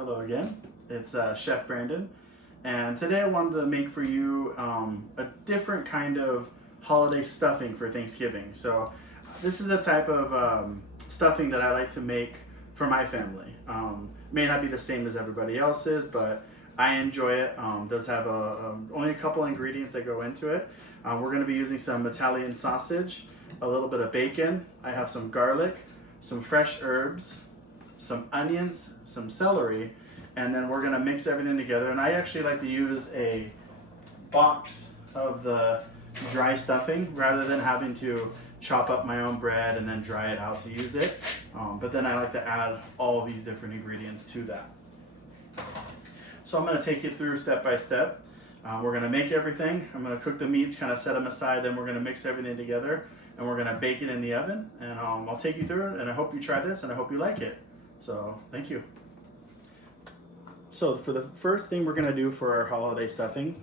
Hello again. It's Chef Brandon, and today I wanted to make for you a different kind of holiday stuffing for Thanksgiving. So this is a type of stuffing that I like to make for my family. May not be the same as everybody else's, but I enjoy it. Does have only a couple ingredients that go into it. We're going to be using some Italian sausage, a little bit of bacon. I have some garlic, some fresh herbs, some onions, some celery, and then we're gonna mix everything together. And I actually like to use a box of the dry stuffing rather than having to chop up my own bread and then dry it out to use it. But then I like to add all these different ingredients to that. So I'm gonna take you through step by step. We're gonna make everything. I'm gonna cook the meats, kind of set them aside, then we're gonna mix everything together and we're gonna bake it in the oven. And I'll take you through it, and I hope you try this and I hope you like it. So thank you. So for the first thing we're gonna do for our holiday stuffing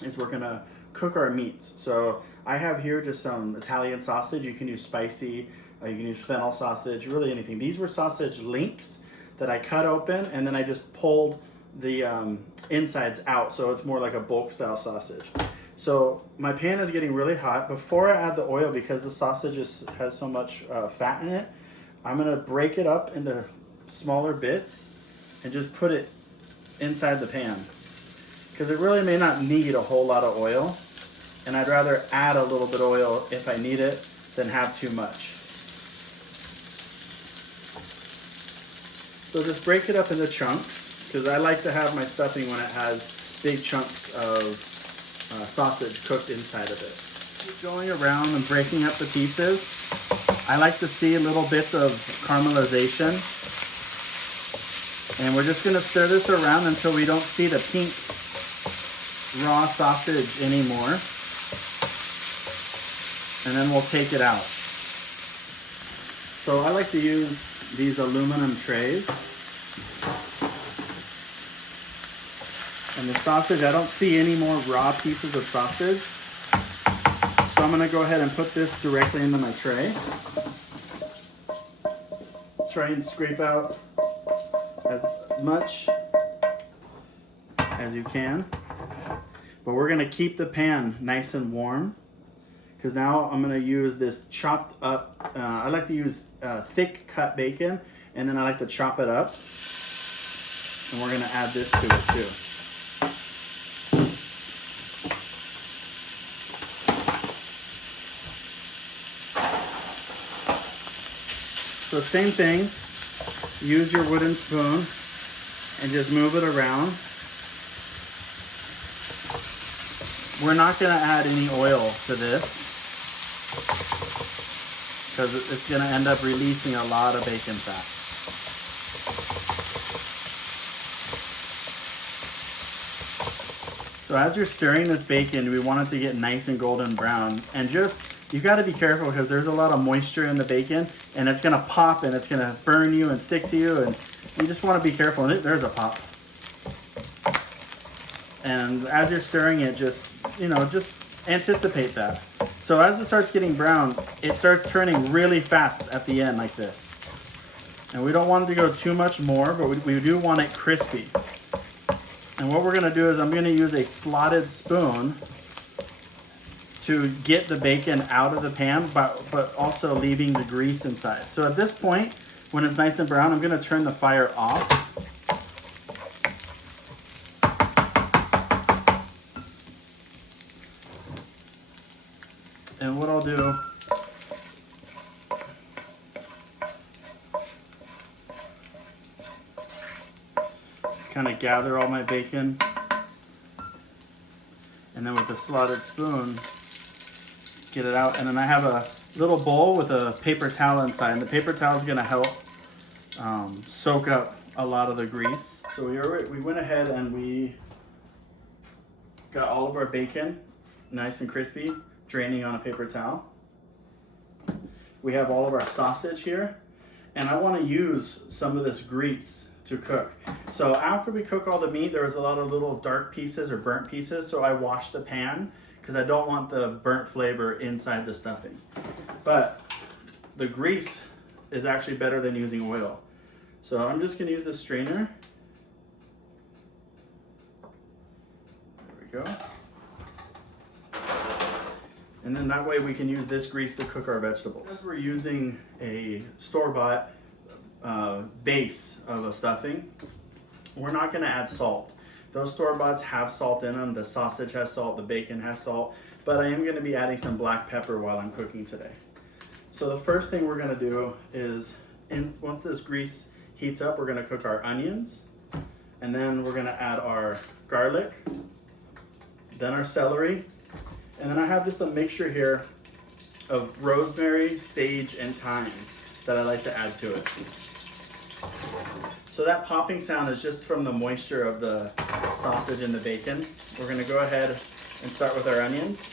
is we're gonna cook our meats. So I have here just some Italian sausage. You can use spicy, you can use fennel sausage, really anything. These were sausage links that I cut open and then I just pulled the insides out, so it's more like a bulk style sausage. So my pan is getting really hot. Before I add the oil, because the sausage has so much fat in it, I'm gonna break it up into smaller bits and just put it inside the pan, because it really may not need a whole lot of oil, and I'd rather add a little bit of oil if I need it than have too much. So just break it up into chunks, because I like to have my stuffing when it has big chunks of sausage cooked inside of it. Keep going around and breaking up the pieces. I like to see little bits of caramelization. And we're just gonna stir this around until we don't see the pink raw sausage anymore. And then we'll take it out. So I like to use these aluminum trays. And the sausage, I don't see any more raw pieces of sausage. So I'm gonna go ahead and put this directly into my tray. Try and scrape out as much as you can. But we're gonna keep the pan nice and warm, because now I'm gonna use this chopped up, I like to use thick cut bacon, and then I like to chop it up. And we're gonna add this to it too. So same thing, use your wooden spoon and just move it around. We're not gonna add any oil to this, because it's gonna end up releasing a lot of bacon fat. So as you're stirring this bacon, we want it to get nice and golden brown, and you got to be careful, because there's a lot of moisture in the bacon and it's going to pop and it's going to burn you and stick to you, and you just want to be careful. And there's a pop. And as you're stirring it, just anticipate that. So as it starts getting brown, it starts turning really fast at the end like this. And we don't want it to go too much more, but we do want it crispy. And what we're going to do is I'm going to use a slotted spoon to get the bacon out of the pan, but also leaving the grease inside. So at this point, when it's nice and brown, I'm gonna turn the fire off. And what I'll do, kind of gather all my bacon, and then with the slotted spoon, get it out. And then I have a little bowl with a paper towel inside, and the paper towel is going to help soak up a lot of the grease. So we went ahead and we got all of our bacon nice and crispy, draining on a paper towel. We have all of our sausage here, and I want to use some of this grease to cook. So after we cook all the meat, there was a lot of little dark pieces or burnt pieces, so I washed the pan, because I don't want the burnt flavor inside the stuffing. But the grease is actually better than using oil. So I'm just gonna use this strainer Go. And then that way we can use this grease to cook our vegetables. Because we're using a store-bought base of a stuffing, we're not gonna add salt. Those store-boughts have salt in them. The sausage has salt, the bacon has salt, but I am gonna be adding some black pepper while I'm cooking today. So the first thing we're gonna do is, once this grease heats up, we're gonna cook our onions, and then we're gonna add our garlic, then our celery, and then I have just a mixture here of rosemary, sage, and thyme that I like to add to it. So that popping sound is just from the moisture of the sausage and the bacon. We're gonna go ahead and start with our onions.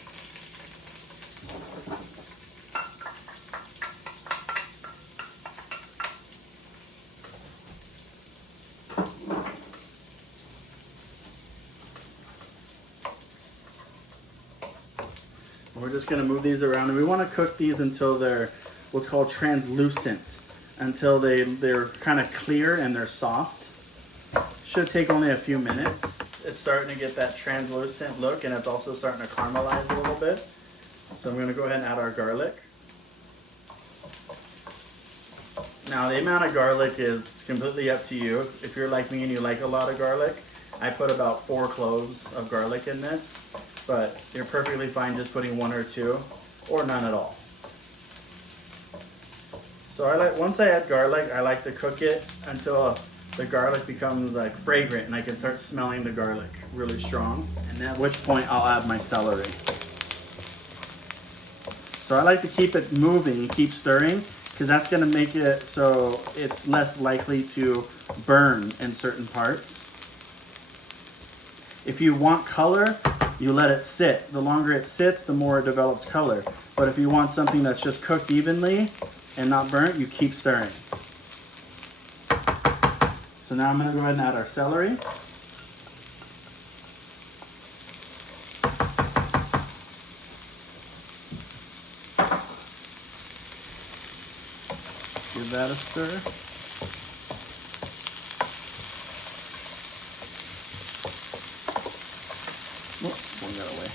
We're just gonna move these around, and we wanna cook these until they're what's called translucent, until they're kind of clear and they're soft. Should take only a few minutes. It's starting to get that translucent look, and it's also starting to caramelize a little bit. So I'm gonna go ahead and add our garlic. Now the amount of garlic is completely up to you. If you're like me and you like a lot of garlic, I put about 4 cloves of garlic in this, but you're perfectly fine just putting 1 or 2, or none at all. So once I add garlic, I like to cook it until the garlic becomes like fragrant and I can start smelling the garlic really strong. And at which point I'll add my celery. So I like to keep it moving and keep stirring, because that's gonna make it so it's less likely to burn in certain parts. If you want color, you let it sit. The longer it sits, the more it develops color. But if you want something that's just cooked evenly and not burnt, you keep stirring. So now I'm gonna go ahead and add our celery. Give that a stir. One got away.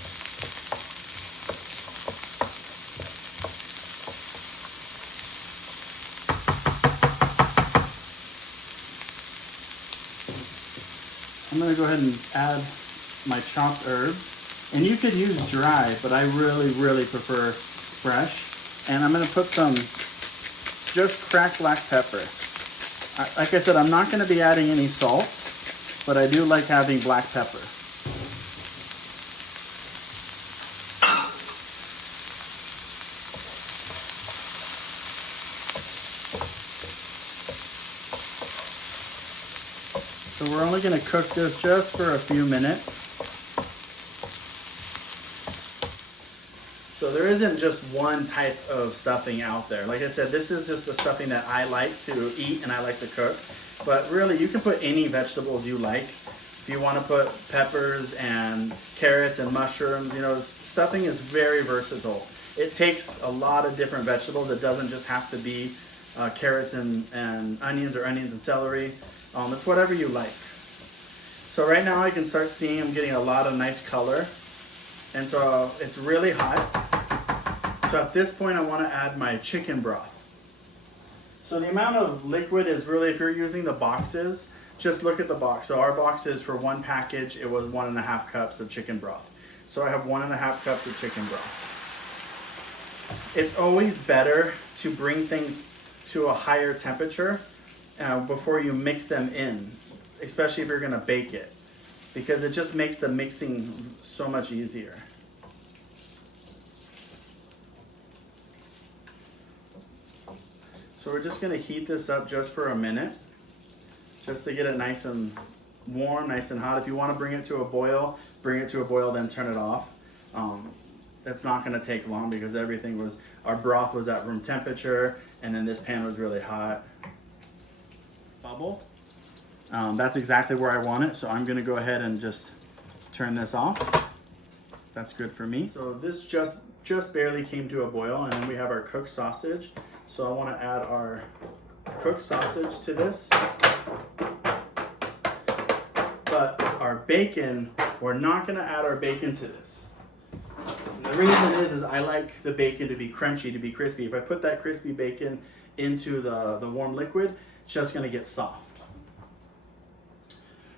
I'm gonna go ahead and add my chopped herbs. And you could use dry, but I really prefer fresh. And I'm gonna put some just cracked black pepper. Like I said, I'm not gonna be adding any salt, but I do like having black pepper. So we're only going to cook this just for a few minutes. So there isn't just one type of stuffing out there. Like I said, this is just the stuffing that I like to eat and I like to cook. But really, you can put any vegetables you like. If you want to put peppers and carrots and mushrooms, you know, stuffing is very versatile. It takes a lot of different vegetables. It doesn't just have to be carrots and onions, or onions and celery. It's whatever you like. So right now I can start seeing I'm getting a lot of nice color. And so it's really hot. So at this point I want to add my chicken broth. So the amount of liquid is really, if you're using the boxes, just look at the box. So our box is for 1 package, it was 1.5 cups of chicken broth. So I have 1.5 cups of chicken broth. It's always better to bring things to a higher temperature before you mix them in, especially if you're gonna bake it, because it just makes the mixing so much easier. So we're just gonna heat this up just for a minute, just to get it nice and warm, nice and hot. If you wanna bring it to a boil, then turn it off. That's not gonna take long because our broth was at room temperature, and then this pan was really hot. Bubble. That's exactly where I want it, so I'm gonna go ahead and just turn this off. That's good for me. So this just barely came to a boil, and then we have our cooked sausage. So I want to add our cooked sausage to this. But our bacon We're not gonna add our bacon to this. And the reason is I like the bacon to be crunchy, to be crispy. If I put that crispy bacon into the warm liquid, it's just gonna get soft.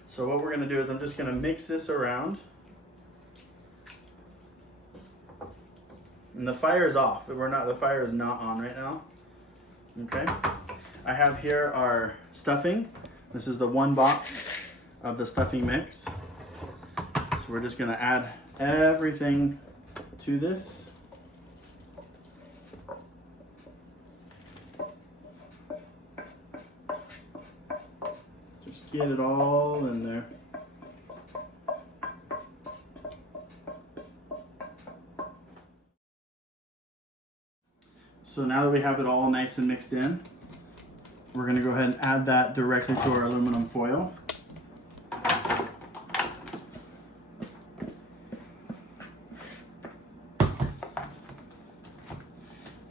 So what we're gonna do is I'm just gonna mix this around. And the fire is off. The fire is not on right now. Okay. I have here our stuffing. This is the 1 box of the stuffing mix. So we're just gonna add everything to this. Just get it all in there. So now that we have it all nice and mixed in, we're going to go ahead and add that directly to our aluminum foil.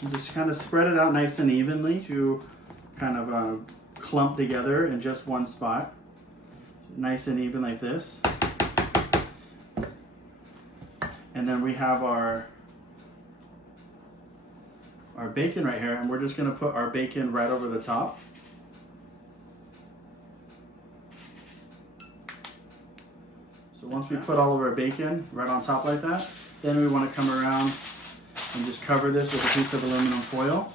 And just kind of spread it out nice and evenly to kind of clump together in just one spot. Nice and even like this. And then we have our bacon right here, and we're just going to put our bacon right over the top. So once we put all of our bacon right on top like that, then we want to come around and just cover this with a piece of aluminum foil.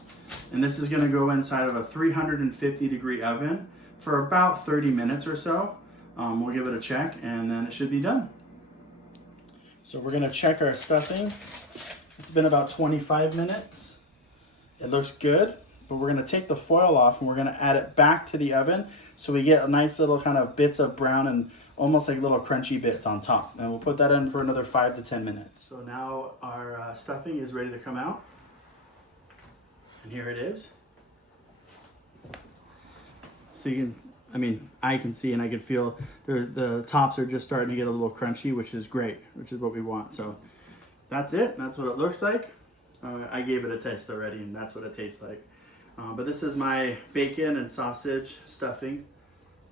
And this is going to go inside of a 350-degree oven for about 30 minutes or so. We'll give it a check and then it should be done. So we're going to check our stuffing. It's been about 25 minutes. It looks good, but we're gonna take the foil off and we're gonna add it back to the oven so we get a nice little kind of bits of brown and almost like little crunchy bits on top. And we'll put that in for another 5 to 10 minutes. So now our stuffing is ready to come out. And here it is. So you can, I can see and I can feel the tops are just starting to get a little crunchy, which is great, which is what we want. So that's it, that's what it looks like. I gave it a taste already, and that's what it tastes like. But this is my bacon and sausage stuffing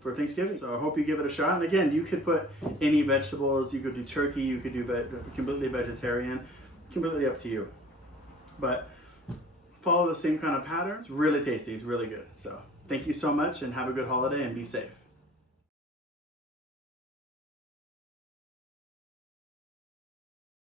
for Thanksgiving. So I hope you give it a shot. And again, you could put any vegetables. You could do turkey. You could do completely vegetarian. Completely up to you. But follow the same kind of pattern. It's really tasty. It's really good. So thank you so much, and have a good holiday, and be safe.